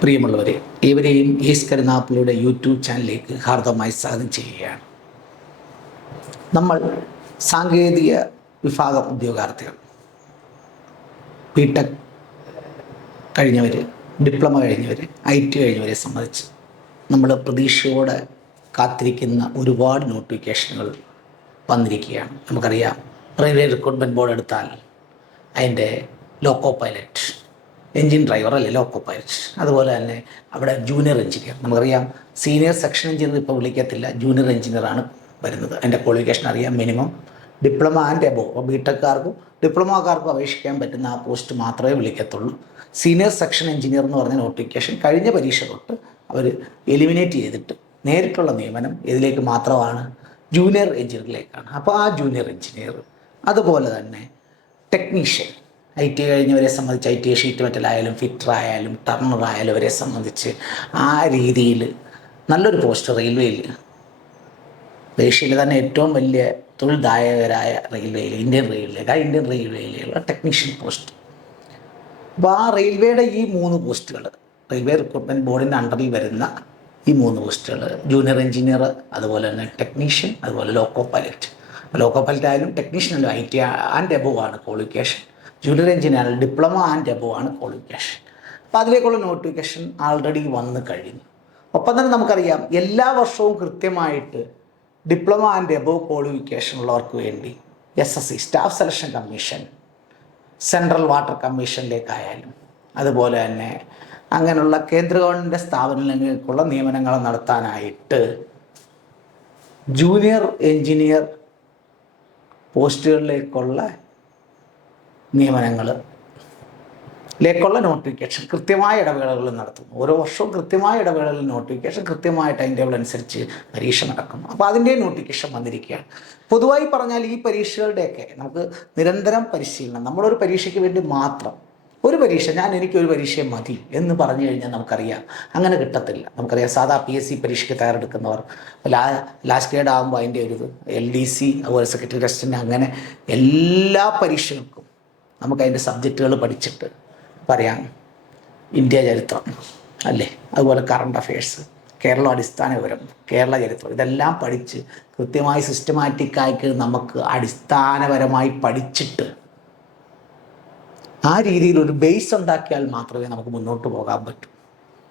പ്രിയമുള്ളവരെ ഏവരെയും is YouTube ചാനലിലേക്ക് ഹാർദമായി സ്വാഗതം ചെയ്യുകയാണ്. നമ്മൾ സാങ്കേതിക വിഭാഗ ഉദ്യോഗാർത്ഥികൾ. ബിടെക് കഴിഞ്ഞവർ ഡിപ്ലോമ കഴിഞ്ഞവർ ഐ ടി കഴിഞ്ഞവരെ സംബന്ധിച്ച് നമ്മൾ പ്രതീക്ഷയോടെ കാത്തിരിക്കുന്ന ഒരുപാട് നോട്ടിഫിക്കേഷനുകൾ വന്നിരിക്കുകയാണ്. നമുക്കറിയാം റെയിൽവേ റിക്രൂട്ട്മെന്റ് ബോർഡ് എടുത്താൽ അതിന്റെ ലോക്കോ പൈലറ്റ് എൻജിൻ ഡ്രൈവർ അല്ലല്ലോ ലോക്കോ പൈലറ്റ് അതുപോലെ തന്നെ അവിടെ ജൂനിയർ എഞ്ചിനീയർ. നമുക്കറിയാം സീനിയർ സെക്ഷൻ എഞ്ചിനീയർ ഇപ്പോൾ വിളിക്കത്തില്ല. ജൂനിയർ എഞ്ചിനീയറാണ് വരുന്നത്. അതിന്റെ ക്വാളിഫിക്കേഷൻ അറിയാം minimum diploma and above B ടെക്കാർക്കും ഡിപ്ലോമക്കാർക്കും അപേക്ഷിക്കാൻ പറ്റുന്ന ആ പോസ്റ്റ് മാത്രമേ വിളിക്കത്തുള്ളൂ. സീനിയർ സെക്ഷൻ എഞ്ചിനീയർ എന്ന് പറഞ്ഞ നോട്ടിഫിക്കേഷൻ കഴിഞ്ഞ പരീക്ഷ തൊട്ട് അവർ എലിമിനേറ്റ് ചെയ്തിട്ട് നേരിട്ടുള്ള നിയമനം ഇതിലേക്ക് മാത്രമാണ് ജൂനിയർ എഞ്ചിനീയറിലേക്കാണ് അപ്പോൾ ആ ജൂനിയർ എഞ്ചിനീയർ അതുപോലെ തന്നെ ടെക്നീഷ്യൻ ഐ ടി കഴിഞ്ഞവരെ സംബന്ധിച്ച് ഐ ടി ഷീറ്റ് മെറ്റലായാലും ടർണർ ആയാലും അവരെ സംബന്ധിച്ച് ആ രീതിയിൽ നല്ലൊരു പോസ്റ്റ് റെയിൽവേയിൽ. ഏഷ്യയിലെ തന്നെ ഏറ്റവും വലിയ തൊഴിൽദായകരായ റെയിൽവേയിൽ ഇന്ത്യൻ റെയിൽവേ ഇന്ത്യൻ റെയിൽവേയിലുള്ള ടെക്നീഷ്യൻ പോസ്റ്റ്. അപ്പോൾ ആ റെയിൽവേയുടെ ഈ മൂന്ന് പോസ്റ്റുകൾ റെയിൽവേ റിക്രൂട്ട്മെന്റ് ബോർഡിന്റെ അണ്ടറിൽ വരുന്ന ഈ മൂന്ന് പോസ്റ്റുകൾ ജൂനിയർ എഞ്ചിനീയർ അതുപോലെ തന്നെ ടെക്നീഷ്യൻ അതുപോലെ ലോക്കോ പൈലറ്റ്. ലോക്കോ പൈലറ്റ് ആയാലും ടെക്നീഷ്യൻ ആയാലും ഐ ടി ആൻഡ് എബോവ് ആണ് qualification junior engineer diploma and above ആണ് ക്വാളിഫിക്കേഷൻ അപ്പോൾ അതിലേക്കുള്ള നോട്ടിഫിക്കേഷൻ ആൾറെഡി വന്നു കഴിഞ്ഞു. ഒപ്പം തന്നെ നമുക്കറിയാം എല്ലാ വർഷവും കൃത്യമായിട്ട് ഡിപ്ലോമ ആൻഡ് എബോ ക്വാളിഫിക്കേഷൻ ഉള്ളവർക്ക് വേണ്ടി S S C staff selection commission central water കമ്മീഷനിലേക്കായാലും അതുപോലെ തന്നെ അങ്ങനെയുള്ള കേന്ദ്ര ഗവൺമെന്റ് സ്ഥാപനങ്ങളിലേക്കുള്ള നിയമനങ്ങൾ നടത്താനായിട്ട് ജൂനിയർ എഞ്ചിനീയർ പോസ്റ്റുകളിലേക്കുള്ള നിയമനങ്ങൾ ലേക്കുള്ള നോട്ടിഫിക്കേഷൻ കൃത്യമായ ഇടവേളകളിൽ നടത്തുന്നു. ഓരോ വർഷവും കൃത്യമായ ഇടവേളകളിൽ നോട്ടിഫിക്കേഷൻ കൃത്യമായ ടൈം ടേബിൾ അനുസരിച്ച് പരീക്ഷ നടക്കുന്നു. അപ്പോൾ അതിന്റെ നോട്ടിഫിക്കേഷൻ വന്നിരിക്കുകയാണ്. പൊതുവായി പറഞ്ഞാൽ ഈ പരീക്ഷകളുടെയൊക്കെ നമുക്ക് നിരന്തരം പരിശീലനം നമ്മളൊരു പരീക്ഷയ്ക്ക് വേണ്ടി മാത്രം ഒരു പരീക്ഷ ഞാൻ എനിക്കൊരു പരീക്ഷയെ മതി എന്ന് പറഞ്ഞു കഴിഞ്ഞാൽ നമുക്കറിയാം. അങ്ങനെ കിട്ടത്തില്ല. നമുക്കറിയാം സാധാ പി എസ് സി പരീക്ഷയ്ക്ക് തയ്യാറെടുക്കുന്നവർ ലാ ലാസ്റ്റ് ഗ്രേഡ് ആകുമ്പോൾ അതിന്റെ ഒരു എൽ ഡി സി അതുപോലെ സെക്രട്ടറി ടെസ്റ്റിന്റെ അങ്ങനെ എല്ലാ പരീക്ഷകൾക്കും നമുക്ക് അതിന്റെ സബ്ജക്റ്റുകൾ പഠിച്ചിട്ട് പറയാം. ഇന്ത്യ ചരിത്രം അല്ലേ? അതുപോലെ കറണ്ട് അഫയേഴ്സ് കേരള അടിസ്ഥാന വിവരം കേരള ചരിത്രം. ഇതെല്ലാം പഠിച്ച് കൃത്യമായി സിസ്റ്റമാറ്റിക്കായിട്ട് നമുക്ക് അടിസ്ഥാനപരമായി പഠിച്ചിട്ട് ആ രീതിയിൽ ഒരു ബേസ് ഉണ്ടാക്കിയാൽ മാത്രമേ നമുക്ക് മുന്നോട്ട് പോകാൻ പറ്റൂ.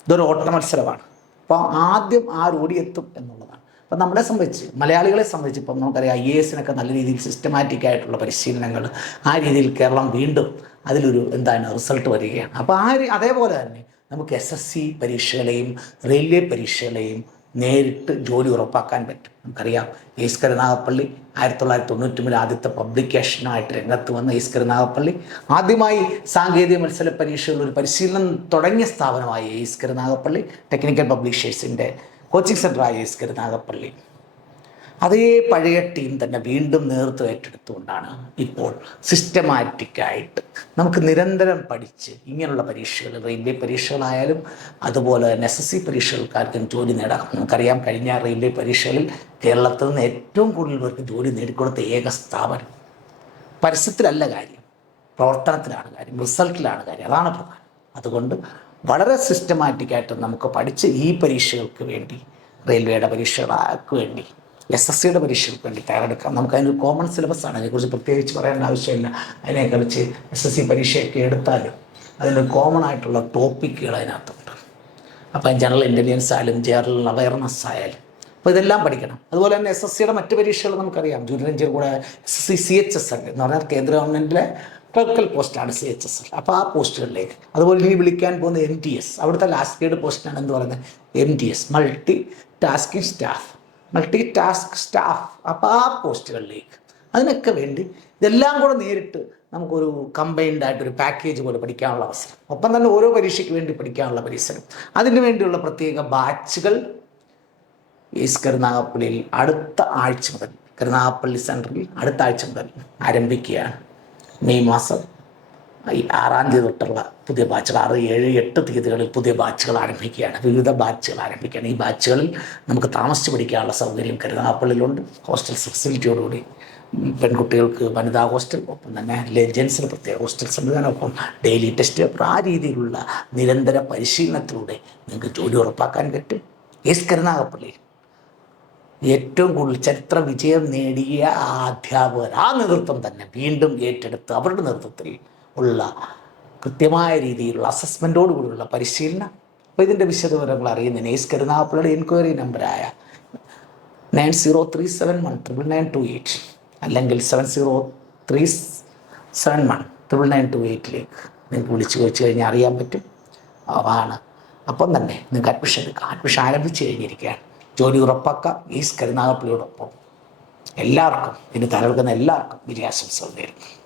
ഇതൊരു ഓട്ട മത്സരമാണ്. അപ്പോൾ ആദ്യം ആര് ഓടിയെത്തും എന്നുള്ളതാണ്. അപ്പം നമ്മളെ സംബന്ധിച്ച് മലയാളികളെ സംബന്ധിച്ച് ഇപ്പം നമുക്കറിയാം ഐ എ എസിനൊക്കെ നല്ല രീതിയിൽ സിസ്റ്റമാറ്റിക് ആയിട്ടുള്ള പരിശീലനങ്ങൾ ആ രീതിയിൽ കേരളം വീണ്ടും അതിലൊരു എന്താണ് റിസൾട്ട് വരികയാണ്. അപ്പോൾ ആ അതേപോലെ തന്നെ നമുക്ക് എസ് എസ് സി പരീക്ഷകളെയും റെയിൽവേ പരീക്ഷകളെയും നേരിട്ട് ജോലി ഉറപ്പാക്കാൻ പറ്റും. നമുക്കറിയാം എസ് കരുനാഗപ്പള്ളി ആയിരത്തി തൊള്ളായിരത്തി തൊണ്ണൂറ്റി ആദ്യത്തെ പബ്ലിക്കേഷനായിട്ട് രംഗത്ത് വന്ന എസ് കരുനാഗപ്പള്ളി ആദ്യമായി സാങ്കേതിക മത്സര പരീക്ഷകളിൽ ഒരു പരിശീലനം തുടങ്ങിയ സ്ഥാപനമായി എസ് ടെക്നിക്കൽ പബ്ലിഷേഴ്സിന്റെ കോച്ചിങ് സെന്ററായ എസ് കരുനാഗപ്പള്ളി അതേ പഴയ ടീം തന്നെ വീണ്ടും നേതൃത്വം ഏറ്റെടുത്തുകൊണ്ടാണ് ഇപ്പോൾ സിസ്റ്റമാറ്റിക്കായിട്ട് നമുക്ക് നിരന്തരം പഠിച്ച് ഇങ്ങനെയുള്ള പരീക്ഷകൾ റെയിൽവേ പരീക്ഷകളായാലും അതുപോലെ തന്നെ എസ് എസ് സി പരീക്ഷകൾക്കാർക്കും ജോലി നേടാം. നമുക്കറിയാം കഴിഞ്ഞ റെയിൽവേ പരീക്ഷകളിൽ കേരളത്തിൽ നിന്ന് ഏറ്റവും കൂടുതൽ പേർക്ക് ജോലി നേടിക്കൊടുത്ത ഏക സ്ഥാപനം. പരസ്യത്തിലല്ല കാര്യം പ്രവർത്തനത്തിലാണ് കാര്യം റിസൾട്ടിലാണ് കാര്യം. അതാണ് പ്രധാനം. അതുകൊണ്ട് വളരെ സിസ്റ്റമാറ്റിക്കായിട്ട് നമുക്ക് പഠിച്ച് ഈ പരീക്ഷകൾക്ക് വേണ്ടി റെയിൽവേയുടെ പരീക്ഷകൾക്ക് വേണ്ടി എസ് എസ് സിയുടെ പരീക്ഷകൾക്ക് വേണ്ടി തയ്യാറെടുക്കാം. നമുക്ക് അതിനൊരു കോമൺ സിലബസ് ആണ്. അതിനെക്കുറിച്ച് പ്രത്യേകിച്ച് പറയേണ്ട ആവശ്യമില്ല. അതിനെക്കുറിച്ച് എസ് എസ് സി പരീക്ഷയൊക്കെ എടുത്താലും അതിനൊരു കോമൺ ആയിട്ടുള്ള ടോപ്പിക്കുകൾ അതിനകത്തുണ്ട്. അപ്പം ജനറൽ ഇന്റലിജൻസ് ആയാലും ജനറൽ അവയർനെസ് ആയാലും അപ്പോൾ ഇതെല്ലാം പഠിക്കണം. അതുപോലെ തന്നെ എസ് എസ് സിയുടെ മറ്റ് പരീക്ഷകൾ നമുക്കറിയാം. ജൂനിയർ എഞ്ചിനീയർ കൂടെ S S C C H S എന്ന് പറഞ്ഞാൽ കേന്ദ്ര ഗവൺമെന്റിലെ ക്ലർക്കൽ പോസ്റ്റാണ് സി എച്ച് എസ് അപ്പോൾ ആ പോസ്റ്റുകളിലേക്ക് അതുപോലെ ഇനി വിളിക്കാൻ പോകുന്ന എം ടി എസ് അവിടുത്തെ ലാസ്റ്റ് പോസ്റ്റാണ് എന്ന് പറയുന്നത്? M T S multi tasking staff multi task staff അപ്പോൾ ആ പോസ്റ്റുകളിലേക്ക് അതിനൊക്കെ വേണ്ടി ഇതെല്ലാം കൂടെ നേരിട്ട് നമുക്കൊരു കമ്പൈൻഡ് ആയിട്ടൊരു പാക്കേജ് പോലെ പഠിക്കാനുള്ള അവസരം. ഒപ്പം തന്നെ ഓരോ പരീക്ഷയ്ക്ക് വേണ്ടി പഠിക്കാനുള്ള പരിസരം. അതിനു വേണ്ടിയുള്ള പ്രത്യേക ബാച്ചുകൾ ഈസ് കരുനാഗപ്പള്ളിയിൽ അടുത്ത ആഴ്ച മുതൽ കരുനാഗപ്പള്ളി സെന്ററിൽ അടുത്ത ആഴ്ച മുതൽ ആരംഭിക്കുകയാണ്. മെയ് മാസം ഈ ആറാം തീയതി തൊട്ടുള്ള പുതിയ ബാച്ചുകൾ ആറ് ഏഴ് എട്ട് തീയതികളിൽ പുതിയ ബാച്ചുകൾ ആരംഭിക്കുകയാണ്. വിവിധ ബാച്ചുകൾ ആരംഭിക്കുകയാണ്. ഈ ബാച്ചുകളിൽ നമുക്ക് താമസിച്ച് പഠിക്കാനുള്ള സൗകര്യം കരുനാഗപ്പള്ളിയിലുണ്ട് ഹോസ്റ്റൽ ഫെസിലിറ്റിയോടുകൂടി പെൺകുട്ടികൾക്ക് വനിതാ ഹോസ്റ്റൽ ഒപ്പം തന്നെ ലെജൻസിന് പ്രത്യേക ഹോസ്റ്റൽ സംവിധാനം ഒപ്പം ഡെയിലി ടെസ്റ്റ് പേപ്പർ. ആ രീതിയിലുള്ള നിരന്തര പരിശീലനത്തിലൂടെ നിങ്ങൾക്ക് ജോലി ഉറപ്പാക്കാൻ പറ്റും. എസ് കരുനാഗപ്പള്ളി. ഏറ്റവും കൂടുതൽ ചരിത്ര വിജയം നേടിയ ആ അധ്യാപകർ ആ നേതൃത്വം തന്നെ വീണ്ടും ഏറ്റെടുത്ത് അവരുടെ നേതൃത്വത്തിൽ ഉള്ള കൃത്യമായ രീതിയിലുള്ള അസസ്മെന്റോടുകൂടിയുള്ള പരിശീലനം. അപ്പോൾ ഇതിന്റെ വിശദവിവരങ്ങൾ അറിയുന്നതിന് എസ് കരുനാപ്പിളയുടെ എൻക്വയറി നമ്പറായ nine zero three seven one triple nine two eight അല്ലെങ്കിൽ seven zero three seven one triple nine two എയ്റ്റിലേക്ക് നിങ്ങൾക്ക് വിളിച്ചു ചോദിച്ചു കഴിഞ്ഞാൽ അറിയാൻ പറ്റും. ആണ് അപ്പം തന്നെ നിങ്ങൾക്ക് അഡ്മിഷൻ എടുക്കാം. അഡ്മിഷൻ ആരംഭിച്ച് കഴിഞ്ഞിരിക്കുകയാണ്. ജോലി ഉറപ്പാക്കാം. ഈ കരുനാഗപ്പള്ളിയോടൊപ്പം എല്ലാവർക്കും ഇതിന് തലവെക്കുന്ന എല്ലാവർക്കും വിജയാശംസകൾ നേരുന്നു.